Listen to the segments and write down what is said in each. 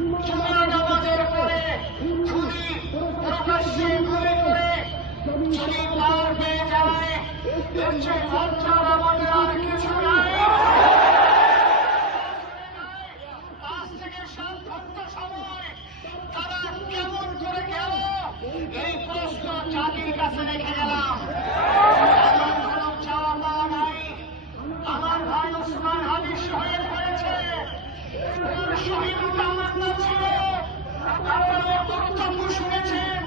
জুমার নামাজের পরে খুনি প্রকাশ্যে গুলি করে যদি পার পেয়ে যায়, এর চেয়ে লজ্জার আমাদের আর কিছু নাই। 5 থেকে 7 ঘন্টা সময় তারা কেমন করে গেল, এই প্রশ্ন জাতির কাছে রেখে গেলাম। এমন কোন চাওয়া পাওয়া নাই। আমার ভাই ওসমান হাদি শহীদ হয়েছে, ওর শহীদটা আমার না ছিল। আপনারা বক্তব্য শুনেছেন,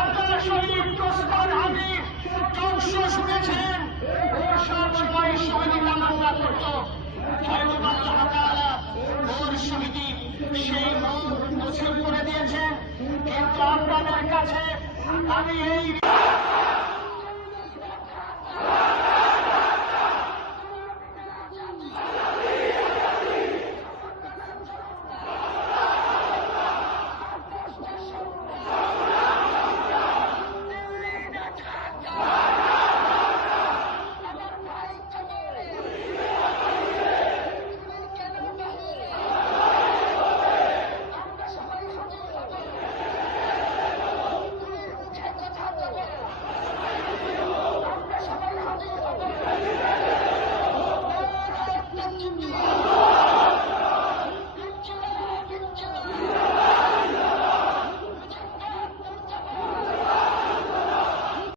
আপনারা শহীদ ওসমান হাদি কংস শুনেছেন। ও সব সময় শহীদ কামনা করত। হয়তো আল্লাহ তাআলা ওর শহীদি সেই মুছে করে দিয়েছেন। কিন্তু আপনাদের কাছে আমি এই